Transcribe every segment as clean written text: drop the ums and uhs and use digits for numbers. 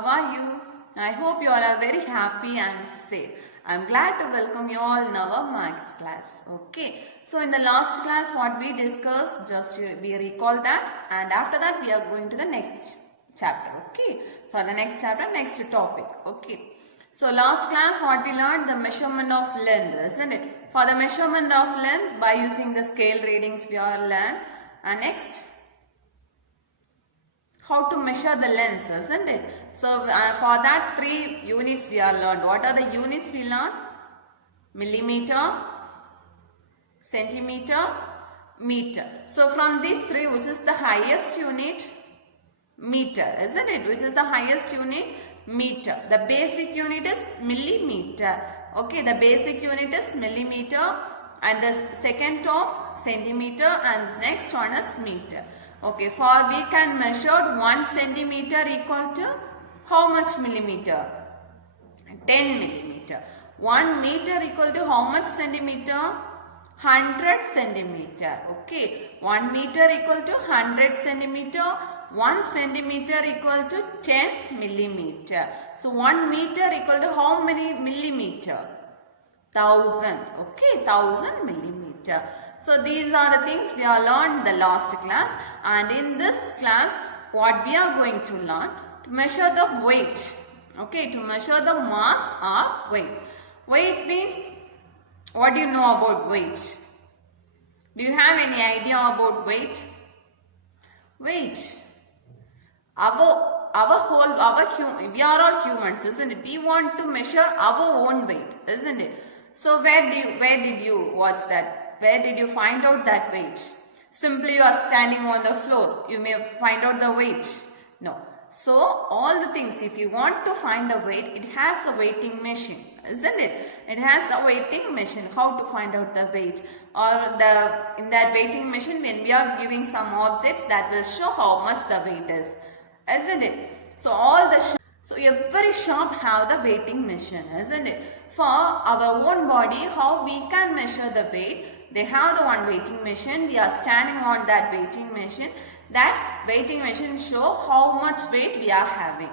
How are you? I hope you all are very happy and safe. I'm glad to welcome you all in our maths class. Okay. So in the last class what we discussed, just we recall that, and after that we are going to the next chapter. Okay. So the next chapter, next topic. Okay. So last class what we learned, the measurement of length, isn't it? For the measurement of length, by using the scale readings we are learned. And next, how to measure the length, isn't it? So for that 3 units we are learned. What are the units we learned? Millimeter, centimeter, meter. So from these 3, which is the highest unit? Meter, isn't it? Which is the highest unit? Meter. The basic unit is millimeter. Okay, the basic unit is millimeter, and the second top centimeter, and next one is meter. Okay, for we can measure 1 centimeter equal to how much millimeter? 10 millimeter. 1 meter equal to how much centimeter? 100 centimeter. Okay, 1 meter equal to 100 centimeter. 1 centimeter equal to 10 millimeter. So 1 meter equal to how many millimeter? 1000. Okay, 1000 millimeter. So these are the things we are learned in the last class, and in this class what we are going to learn, to measure the weight. Okay, to measure the mass or weight. Weight means, what do you know about weight? Do you have any idea about weight? Weight. We are all humans, isn't it? We want to measure our own weight, isn't it? So where did you watch that? Where did you find out that weight? Simply you are standing on the floor, you may find out the weight. No. So all the things, if you want to find a weight, it has a weighting machine, isn't it? It has a weighting machine. How to find out the weight? Or in that weighting machine, when we are giving some objects, that will show how much the weight is, isn't it? So every shop have the weighting machine, isn't it? For our own body, how we can measure the weight? They have the one weighting machine. We are standing on that weighting machine. That weighting machine show how much weight we are having,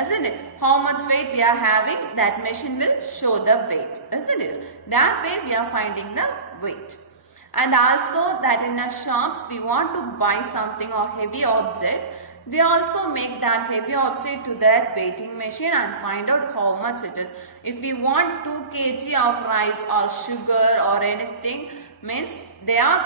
isn't it? How much weight we are having, that machine will show the weight, isn't it? That way we are finding the weight. And also that in the shops we want to buy something or heavy objects, they also make that heavy object to that weighting machine and find out how much it is. If we want 2 kg of rice or sugar or anything, means they are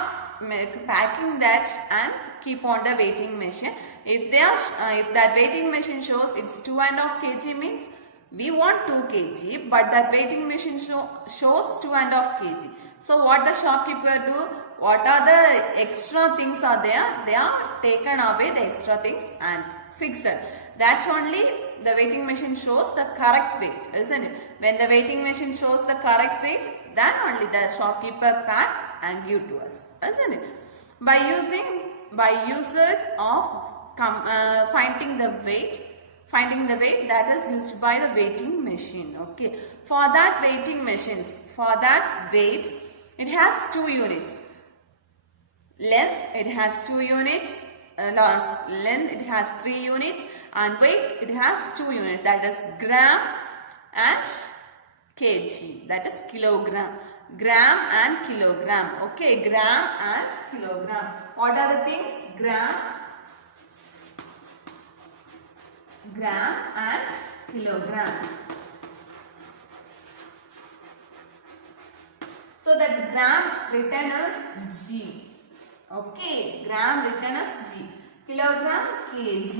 packing that and keep on the weighting machine. If that weighting machine shows it's 2.5 kg, means we want 2 kg, but that weighting machine shows 2.5 kg. So what the shopkeeper do? What are the extra things are there? They are taken away the extra things and fixed. That's only the weighting machine shows the correct weight, isn't it? When the weighting machine shows the correct weight, then only the shopkeeper pack and give to us, isn't it? By usage of finding the weight that is used by the weighting machine. Okay, for that weighting machines, for that weights, it has 2 units. Length, it has 2 units. Length, it has 3 units, and weight, it has 2 units, that is gram and kg, that is kilogram. Gram and kilogram. Okay, gram and kilogram. What are the things? Gram and kilogram. So that's gram written as G. Okay, gram written as G. Kilogram, kg.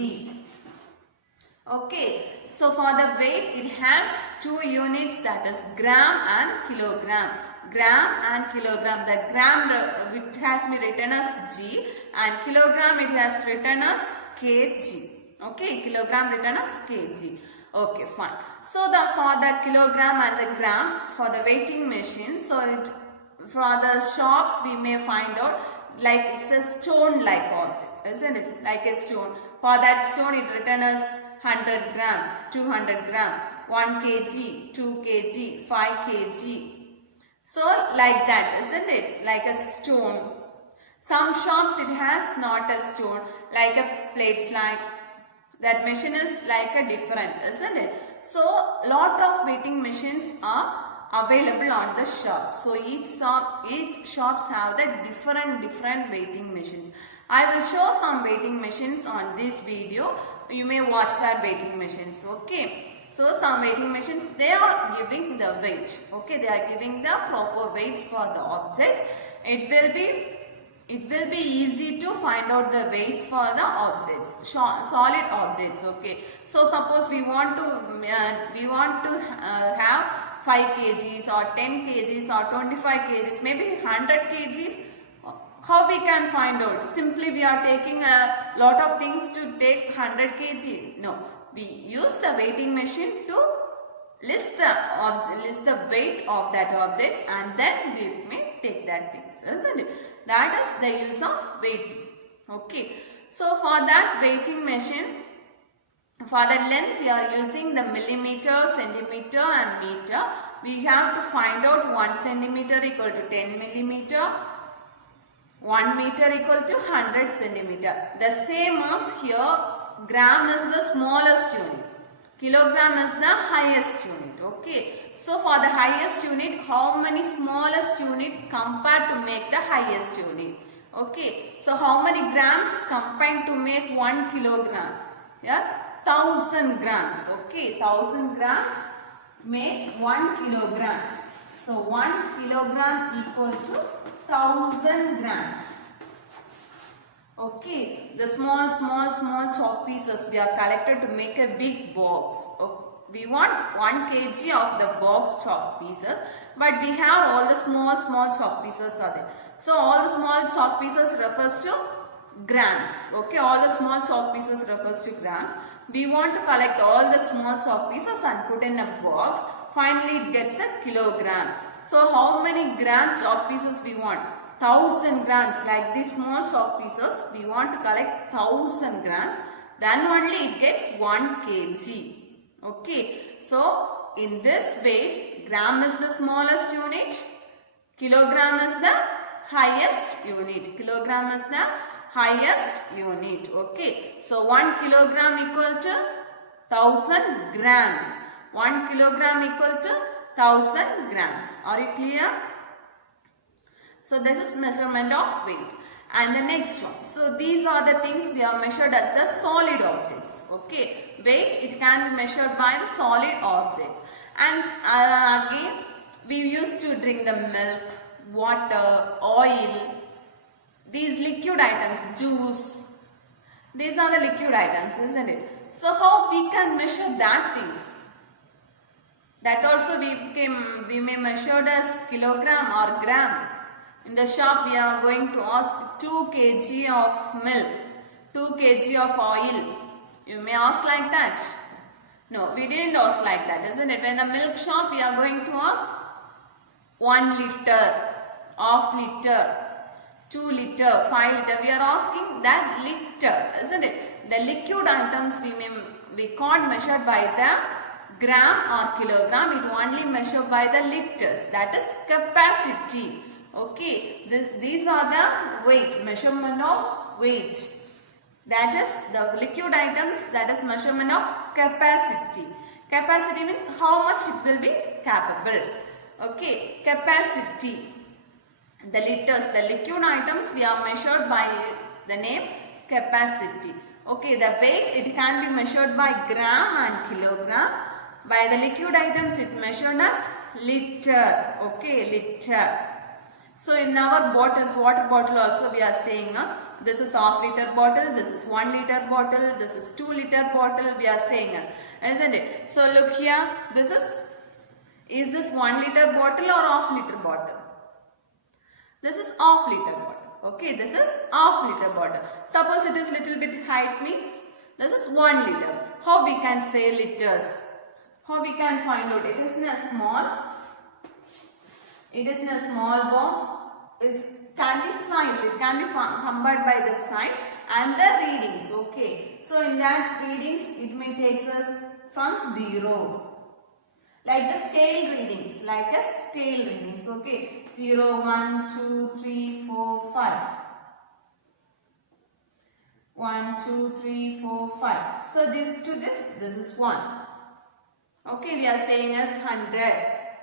Okay, so for the weight, it has 2 units, that is gram and kilogram. Gram and kilogram. The gram which has been written as G, and kilogram it has written as kg. Okay, kilogram written as kg. Okay, fine. So for the kilogram and the gram, for the weighting machine, so for the shops we may find out like it's a stone like object, isn't it? Like a stone. For that stone it written as 100 gram, 200 gram, 1 kg, 2 kg, 5 kg. So like that, isn't it? Like a stone. Some shops it has not a stone, like a plates, like That machine is like a different, isn't it? So lot of weighting machines are available on the shops. So each shops have the different weighting machines. I will show some weighting machines on this video. You may watch that weighting machines. Okay. So some weighting machines, they are giving the weight. Okay, they are giving the proper weights for the objects. It will be easy to find out the weights for the objects, solid objects. Okay, so suppose we want to have 5 kgs or 10 kgs or 25 kgs, maybe 100 kgs. How we can find out? Simply we are taking a lot of things to take 100 kg. No, we use the weighting machine to list the weight of that objects, and then we may take that things, isn't it? That is the use of weighting. Okay. So for that weighting machine, for the length we are using the millimeter, centimeter and meter. We have to find out 1 centimeter equal to 10 millimeter, 1 meter equal to 100 centimeter. The same as here, gram is the smallest unit. Kilogram is the highest unit. Okay. So for the highest unit, how many smallest unit compared to make the highest unit? Okay. So how many grams combined to make 1 kilogram? Yeah. 1000 grams. Okay. 1000 grams make 1 kilogram. So 1 kilogram equal to 1000 grams. Okay, the small chalk pieces we are collected to make a big box. Okay. We want 1 kg of the box chalk pieces, but we have all the small chalk pieces are there. So all the small chalk pieces refers to grams. Okay, all the small chalk pieces refers to grams. We want to collect all the small chalk pieces and put in a box. Finally, it gets a kilogram. So how many gram chalk pieces we want? 1000 grams. Like these small chalk pieces, we want to collect 1000 grams. Then only it gets 1 kg. Okay. So in this weight, gram is the smallest unit. Kilogram is the highest unit. Kilogram is the highest unit. Okay. So 1 kilogram equal to 1000 grams. 1 kilogram equal to 1000 grams. Are you clear? So this is measurement of weight. And the next one. So these are the things we are measured as the solid objects. Okay. Weight, it can be measured by the solid objects. And again, we used to drink the milk, water, oil, these liquid items, juice. These are the liquid items, isn't it? So how we can measure that things? That also we may measure as kilogram or gram. In the shop we are going to ask 2 kg of milk, 2 kg of oil. You may ask like that. No, we didn't ask like that, isn't it? When the milk shop we are going to ask 1 liter, half liter, 2 liter, 5 liter. We are asking that liter, isn't it? The liquid items we can't measure by the gram or kilogram. It only measured by the liters. That is capacity. Okay, these are the weight, measurement of weight. That is the liquid items, that is measurement of capacity. Capacity means how much it will be capable. Okay, capacity. The liters, the liquid items we are measured by the name capacity. Okay, the weight, it can be measured by gram and kilogram. By the liquid items it measured as liter. Okay, liter. So in our bottles, water bottle also we are saying us, this is half liter bottle, this is 1 liter bottle, this is 2 liter bottle, we are saying us, isn't it? So look here, this is this 1 liter bottle or half liter bottle? This is half liter bottle. Okay, this is half liter bottle. Suppose it is little bit height means this is 1 liter. How we can say liters? How we can find out? It is in a small box. It can be size. It can be compared by the size and the readings. Okay. So in that readings, it may take us from 0. Like the scale readings. Okay. 0, 1, 2, 3, 4, 5. 1, 2, 3, 4, 5. So this to this is 1. Okay, we are saying as 100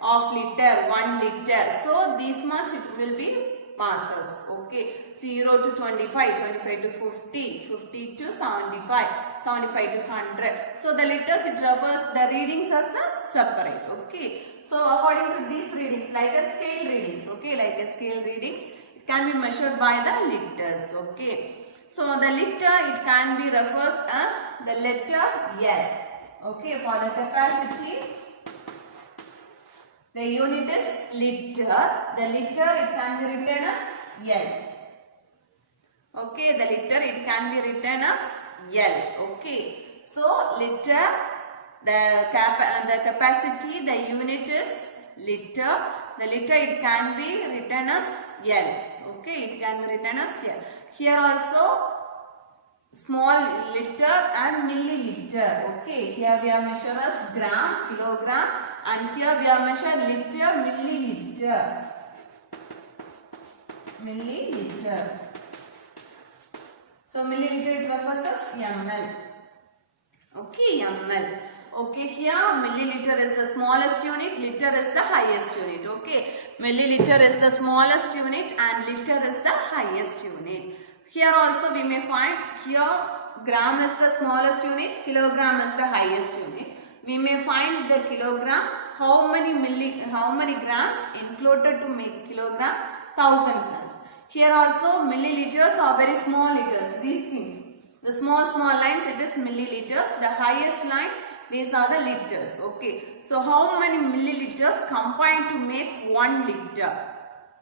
of liter, 1 liter. So this much it will be masses. Okay, 0 to 25, 25 to 50, 50 to 75, 75 to 100. So the liters it refers the readings as a separate. Okay, so according to these readings, like a scale readings. Okay, like a scale readings, it can be measured by the liters. Okay, so the liter it can be refers as the letter L. Okay, for the capacity, the unit is liter. The liter it can be written as L. Okay, the liter it can be written as L. Okay, so liter, the capacity, the unit is liter. The liter it can be written as L. Okay, it can be written as L. Here also small liter and milliliter. Okay, here we are measured as gram, kilogram, and here we are measured liter, milliliter. Milliliter. So milliliter it refers as ml. Okay, ml. Okay, here milliliter is the smallest unit, liter is the highest unit. Okay, milliliter is the smallest unit and liter is the highest unit. Here also we may find here gram is the smallest unit, kilogram is the highest unit. We may find the kilogram, how many grams included to make kilogram, 1000 grams. Here also milliliters are very small liters, these things. The small lines it is milliliters, the highest lines these are the liters. Okay, so how many milliliters combined to make 1 liter?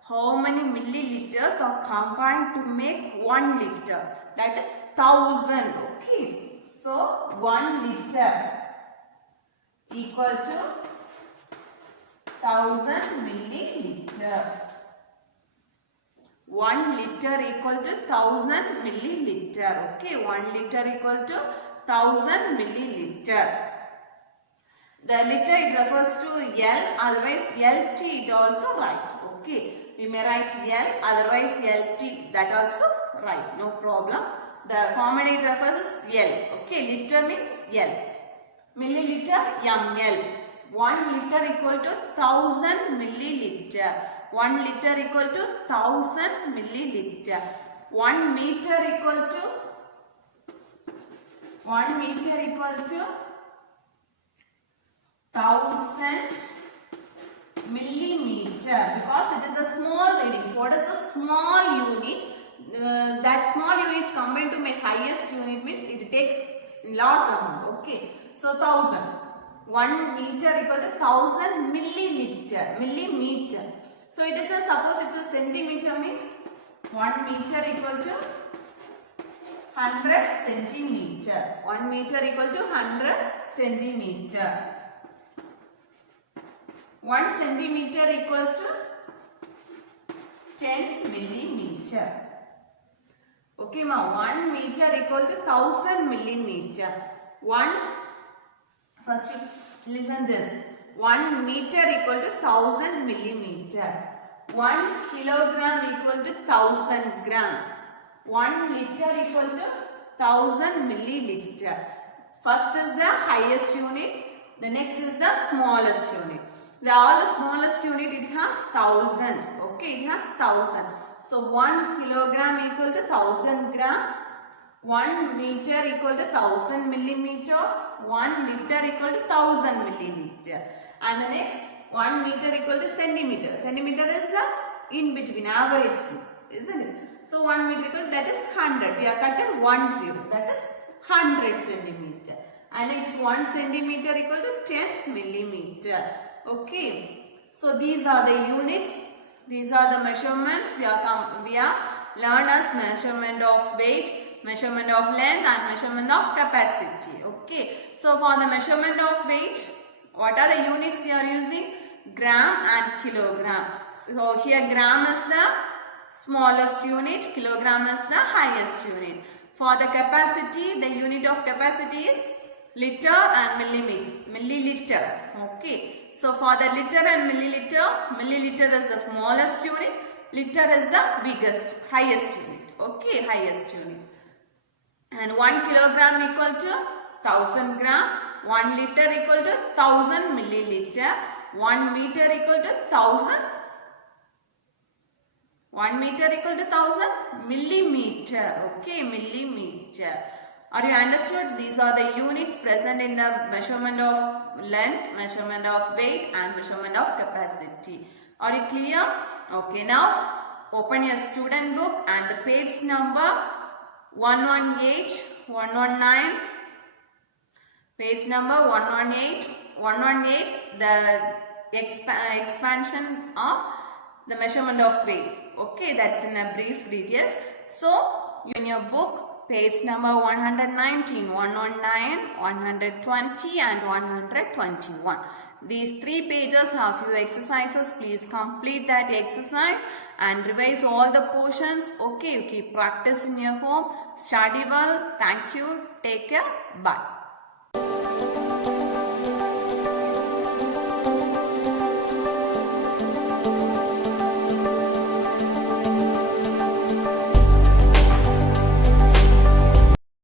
How many milliliters are combined to make 1 liter? That is 1000. Okay. So 1 liter equal to 1000 milliliter. 1 liter equal to 1000 milliliter. Okay. 1 liter equal to 1000 milliliter. The liter it refers to L, otherwise LT it also write. Okay. We may write L, otherwise LT, that also right, no problem. The common it refers as L. Okay, liter means L. Milliliter, ml. 1 liter equal to 1000 milliliter. 1 liter equal to 1000 milliliter. 1 meter equal to 1000 millimeter, because it is the small readings. What is the small unit? That small units combined to make highest unit means it takes large amount. Okay, so 1000. 1 meter equal to 1000 milliliter. Millimeter. So it is a, suppose it's a centimeter means 1 meter equal to 100 centimeter. 1 meter equal to 100 centimeter. 1 centimeter equal to 10 millimeter. Okay, ma. 1 meter equal to 1000 millimeter. First listen this. 1 meter equal to 1000 millimeter. 1 kilogram equal to 1000 gram. 1 liter equal to 1000 milliliter. First is the highest unit. The next is the smallest unit. All the smallest unit it has 1000. Okay, it has 1000. So 1 kilogram equal to 1000 gram. 1 meter equal to 1000 millimeter. 1 liter equal to 1000 milliliter. And the next 1 meter equal to centimeter. Centimeter is the in between average, isn't it? So 1 meter equal to, that is 100. We are cutted 1 0. That is 100 centimeter. And next 1 centimeter equal to 10 millimeter. Okay. So these are the units. These are the measurements we are learned as measurement of weight, measurement of length and measurement of capacity. Okay. So for the measurement of weight, what are the units we are using? Gram and kilogram. So here gram is the smallest unit, kilogram is the highest unit. For the capacity, the unit of capacity is liter and milliliter. Okay. So for the liter and milliliter is the smallest unit, liter is the biggest, highest unit. Okay, highest unit. And 1 kilogram equal to 1000 gram. 1 liter equal to 1000 milliliter. 1 meter equal to 1000. 1 meter equal to 1000 millimeter. Okay, millimeter. Are you understood? These are the units present in the measurement of length, measurement of weight and measurement of capacity. Are you clear? Okay, now open your student book and the page number 118, 119, page number 118, the expansion of the measurement of weight. Okay, that's in a brief details. So, in your book, page number 119, 119, 120 and 121. These 3 pages have few exercises. Please complete that exercise and revise all the portions. Okay, you keep practice in your home. Study well. Thank you. Take care. Bye.